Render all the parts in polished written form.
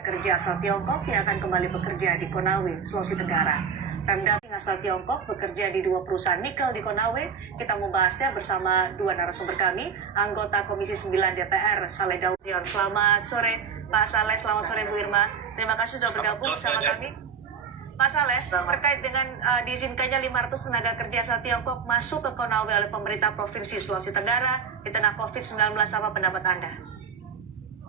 Kerja asal Tiongkok yang akan kembali bekerja di Konawe, Sulawesi Tenggara. Pemda asal Tiongkok bekerja di 2 perusahaan nikel di Konawe. Kita membahasnya bersama 2 narasumber kami, anggota Komisi 9 DPR, Saleh Daud. Selamat sore Pak Saleh, selamat sore Bu Irma. Terima kasih sudah bergabung bersama kami. Pak Saleh, terkait dengan diizinkannya 500 tenaga kerja asal Tiongkok masuk ke Konawe oleh pemerintah Provinsi Sulawesi Tenggara di tengah COVID-19, apa pendapat Anda?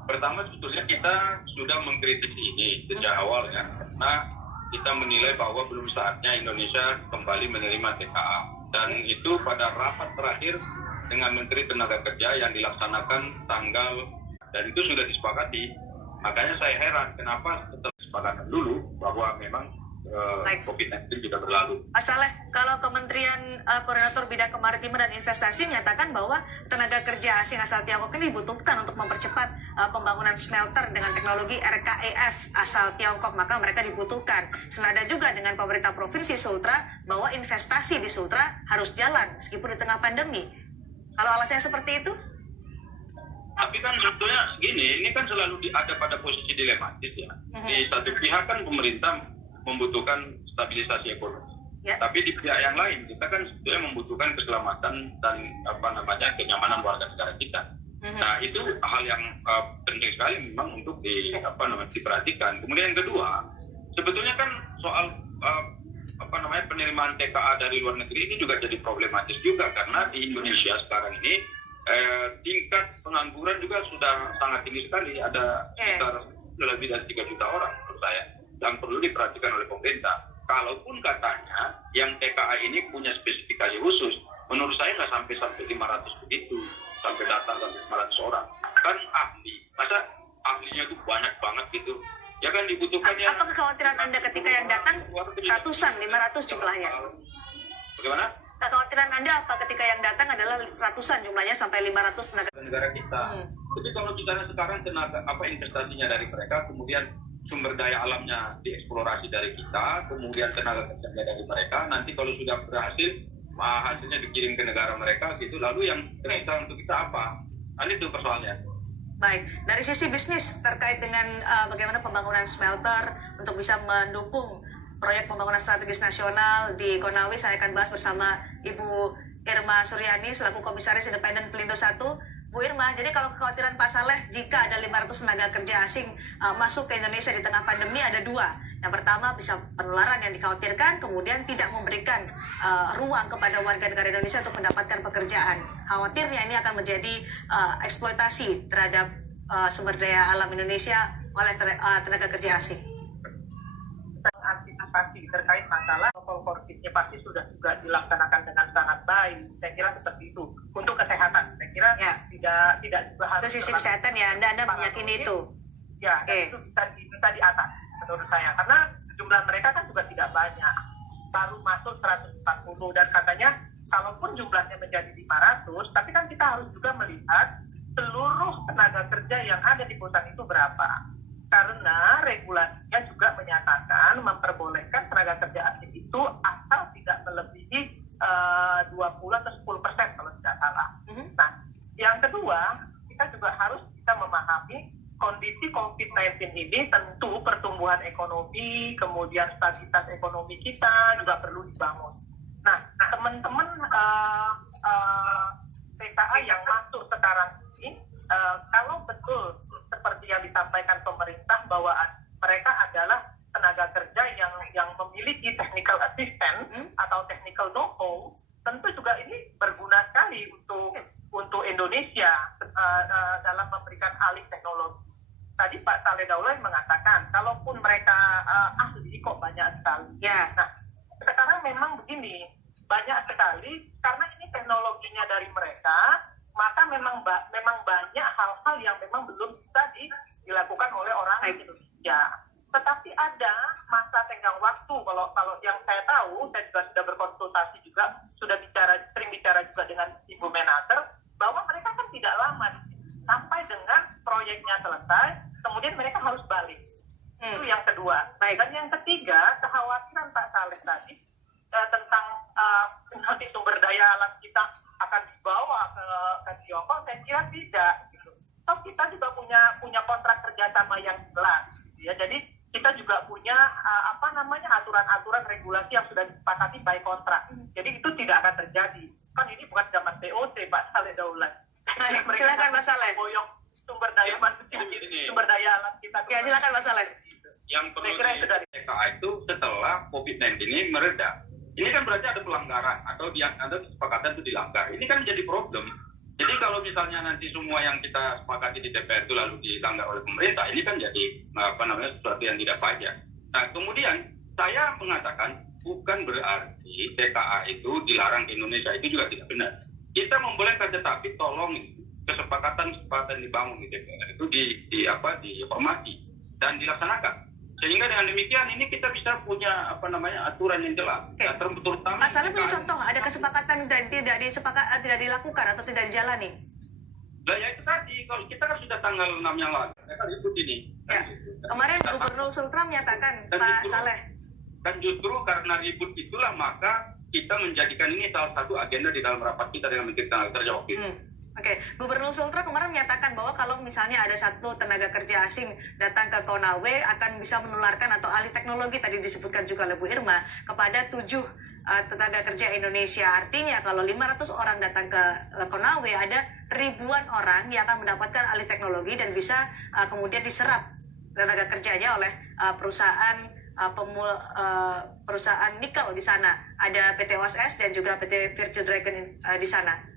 Pertama, sebetulnya kita sudah mengkritisi ini sejak awal ya, karena kita menilai bahwa belum saatnya Indonesia kembali menerima TKA. Dan itu pada rapat terakhir dengan Menteri Tenaga Kerja yang dilaksanakan dan itu sudah disepakati. Makanya saya heran kenapa tetap disepakati dulu bahwa memang COVID-19 juga berlalu. Pak Saleh, kalau Kementerian Koordinator Bidang Kemaritiman dan Investasi menyatakan bahwa tenaga kerja asing asal Tiongkok ini dibutuhkan untuk mempercepat pembangunan smelter dengan teknologi RKEF asal Tiongkok, maka mereka dibutuhkan. Senada juga dengan pemerintah Provinsi Sultra bahwa investasi di Sultra harus jalan meskipun di tengah pandemi. Kalau alasannya seperti itu? Tapi kan sebetulnya gini, ini kan selalu ada pada posisi dilematis ya. Di satu pihak kan pemerintah membutuhkan stabilisasi ekonomi. Ya. Tapi di pihak yang lain kita kan sebetulnya membutuhkan keselamatan dan kenyamanan warga negara kita. Nah, itu hal yang penting sekali memang untuk diperhatikan. Kemudian yang kedua, sebetulnya kan soal penerimaan TKA dari luar negeri ini juga jadi problematis juga karena di Indonesia sekarang ini tingkat pengangguran juga sudah sangat tinggi sekali, ada sekitar lebih dari 3 juta orang menurut saya. Yang perlu diperhatikan oleh pemerintah. Kalaupun katanya yang TKA ini punya spesifikasi khusus, menurut saya nggak sampai 500 begitu, sampai datang sampai 500 orang. Kan ahli, masa ahlinya itu banyak banget gitu. Ya kan dibutuhkannya. Apa kekhawatiran Anda ketika yang datang ratusan, 500 jumlahnya? Bagaimana? Kekhawatiran Anda apa ketika yang datang adalah ratusan jumlahnya sampai 500 negara kita. Tapi kalau kita sekarang investasinya dari mereka, kemudian sumber daya alamnya dieksplorasi dari kita, kemudian tenaga kerjanya dari mereka, nanti kalau sudah berhasil, hasilnya dikirim ke negara mereka, gitu. Lalu yang tersisa untuk kita apa? Kan itu persoalannya. Baik, dari sisi bisnis terkait dengan bagaimana pembangunan smelter untuk bisa mendukung proyek pembangunan strategis nasional di Konawe, saya akan bahas bersama Ibu Irma Suryani selaku Komisaris Independen Pelindo 1. Bu Irma, jadi kalau kekhawatiran Pak Saleh jika ada 500 tenaga kerja asing masuk ke Indonesia di tengah pandemi ada 2. Yang pertama bisa penularan yang dikhawatirkan, kemudian tidak memberikan ruang kepada warga negara Indonesia untuk mendapatkan pekerjaan. Khawatirnya ini akan menjadi eksploitasi terhadap sumber daya alam Indonesia oleh tenaga kerja asing. Antisipasi terkait masalah COVID-nya pasti sudah juga dilaksanakan dengan sangat baik. Saya kira seperti itu. Untuk kesehatan, saya kira tidak juga harus. Itu sisi kesehatan ya, Anda meyakini itu? Ya, itu bisa di atas menurut saya. Karena jumlah mereka kan juga tidak banyak. Baru masuk 140 dan katanya kalaupun jumlahnya menjadi 500, tapi kan kita harus juga melihat seluruh tenaga kerja yang ada di perusahaan itu berapa. Karena regulasinya juga menyatakan memperbolehkan tenaga kerja asing itu asal tidak melebihi 20 atau 10% kalau tidak salah. Nah, yang kedua, kita juga harus bisa memahami kondisi COVID-19 ini tentu pertumbuhan ekonomi, kemudian stabilitas ekonomi kita juga perlu dibangun. Nah, teman-teman TKA yang masuk sekarang ini, kalau betul seperti yang disampaikan pemerintah bahwa mereka adalah tenaga kerja yang memiliki technical assistant atau technical know-how, tentu juga ini berguna sekali untuk Indonesia dalam memberikan alih teknologi. Tadi Pak Saleh Daulay mengatakan, kalaupun mereka ahli kok banyak sekali. Ya. Nah, sekarang memang begini, banyak sekali karena ini teknologinya dari mereka, maka memang banyak hal-hal yang memang belum bisa dilakukan oleh orang Indonesia. Tetapi ada masa tenggang waktu. Kalau yang saya tahu, saya juga sudah berkonsultasi juga, sering bicara juga dengan Ibu Menaker, bahwa mereka kan tidak lama sampai dengan proyeknya selesai, kemudian mereka harus balik. Itu yang kedua. Baik. Dan yang ketiga, kekhawatiran Pak Saleh tadi tentang nanti sumber daya alam kita akan dibawa ke Tiongkok, saya kira tidak. Gitu. Toh kita juga punya kontrak kerjasama yang jelas. ya. Jadi kita juga punya aturan-aturan regulasi yang sudah disepakati by kontrak. Jadi itu tidak akan terjadi. Kan ini bukan zaman TOC, Pak Saleh Daulay. Silakan Mas Saleh. Boyong sumber daya manusia, sumber daya alam kita. Ya, silakan Mas Saleh. Yang perlu di TKA itu setelah COVID-19 ini mereda. Ini kan berarti ada pelanggaran atau ada kesepakatan itu dilanggar. Ini kan menjadi problem. Jadi kalau misalnya nanti semua yang kita sepakati di DPR itu lalu dilanggar oleh pemerintah, ini kan jadi sesuatu yang tidak wajar. Nah, kemudian saya mengatakan bukan berarti TKA itu dilarang di Indonesia, itu juga tidak benar. Kita membolehkan, tetapi tolong kesepakatan dibangun di DPR itu dihormati dan dilaksanakan. Sehingga dengan demikian ini kita bisa punya aturan yang jelas. Okay. Terutama Mas Saleh punya contoh, ada kesepakatan tidak dilakukan atau tidak dijalani? Nah, ya itu tadi, kalau kita kan sudah tanggal 6 yang lalu, mereka ribut ini. Ya. Kemarin Gubernur Sultra menyatakan, Pak Saleh. Dan justru karena ribut itulah maka kita menjadikan ini salah satu agenda di dalam rapat kita dengan Menteri Tenaga Kerja waktu itu. Oke, Gubernur Sultra kemarin menyatakan bahwa kalau misalnya ada satu tenaga kerja asing datang ke Konawe akan bisa menularkan atau alih teknologi tadi disebutkan juga oleh Bu Irma kepada 7 tenaga kerja Indonesia. Artinya kalau 500 orang datang ke Konawe ada ribuan orang yang akan mendapatkan alih teknologi dan bisa kemudian diserap tenaga kerjanya oleh perusahaan nikel di sana. Ada PT OSS dan juga PT Virgin Dragon di sana.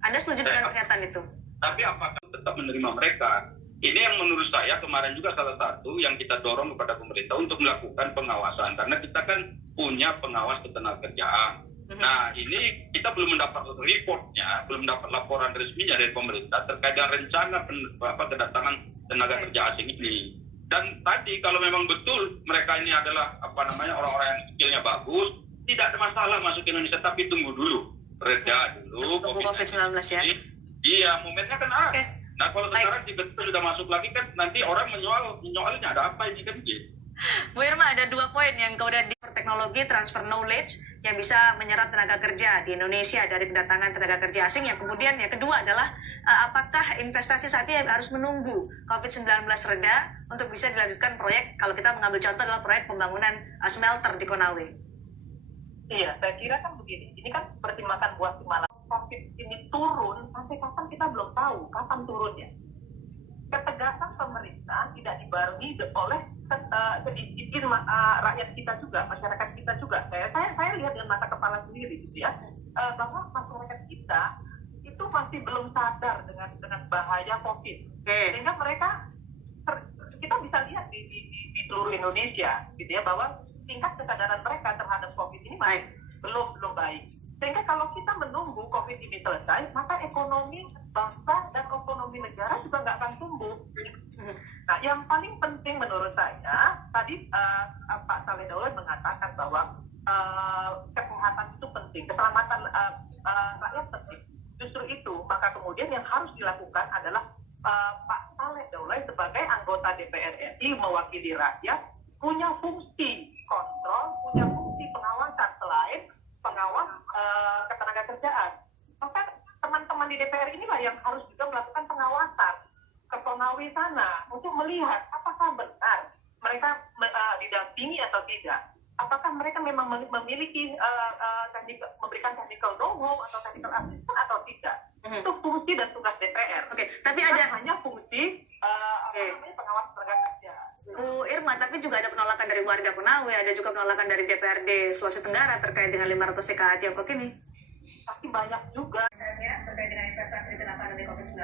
Anda setuju dengan pernyataan itu? Tapi apakah tetap menerima mereka? Ini yang menurut saya kemarin juga salah satu yang kita dorong kepada pemerintah untuk melakukan pengawasan. Karena kita kan punya pengawas ketenagakerjaan. Nah, ini kita belum mendapat reportnya, belum mendapat laporan resminya dari pemerintah terkait dengan rencana kedatangan tenaga kerja asing ini. Dan tadi kalau memang betul mereka ini adalah orang-orang yang skillnya bagus, tidak ada masalah masuk ke Indonesia, tapi tunggu dulu. Reda dulu COVID-19 ya. Iya, momennya kan ada. Okay. Nah, kalau sekarang tiba-tiba sudah masuk lagi kan nanti orang menyoalnya ada apa ini kan gitu. Bu Irma, ada 2 poin yang kemudian di teknologi transfer knowledge yang bisa menyerap tenaga kerja di Indonesia dari kedatangan tenaga kerja asing. Yang kemudian yang kedua adalah apakah investasi saat ini harus menunggu COVID-19 reda untuk bisa dilanjutkan proyek, kalau kita mengambil contoh adalah proyek pembangunan smelter di Konawe. Iya, saya kira kan begini. Ini kan seperti makan buah si malam. COVID ini turun, sampai kapan kita belum tahu kapan turunnya. Ketegasan pemerintah tidak dibarengi oleh sedikit rakyat kita juga, masyarakat kita juga. Saya lihat dengan mata kepala sendiri, gitu ya, bahwa masyarakat kita itu masih belum sadar dengan bahaya COVID. Sehingga mereka kita bisa lihat di seluruh Indonesia, gitu ya, bahwa tingkat kesadaran mereka terhadap COVID ini masih belum baik. Sehingga kalau kita menunggu COVID ini selesai, maka ekonomi bangsa dan ekonomi negara juga nggak akan tumbuh. Nah, yang paling penting menurut saya, tadi Pak Saleh Daulay mengatakan bahwa kesehatan itu penting, keselamatan rakyat penting. Justru itu, maka kemudian yang harus dilakukan adalah Pak Saleh Daulay sebagai anggota DPR RI mewakili rakyat punya fungsi kontrol, punya fungsi pengawasan selain pengawas ketenagakerjaan. Maka teman-teman di DPR inilah yang harus juga melakukan pengawasan ke Konawe sana untuk melihat apakah benar mereka didampingi atau tidak. Apakah mereka memang memiliki memberikan technical know-how atau technical assistance atau tidak. Itu fungsi dan tugas DPR. Tapi ada hanya fungsi pengawas tenaga kerja. Bu Irma, tapi juga ada penolakan dari warga Konawe, ada juga penolakan dari DPRD Sulawesi Tenggara terkait dengan 500 TKA Tiongkok ini. Pasti banyak juga. Terkait dengan investasi di tengah pandemi COVID-19.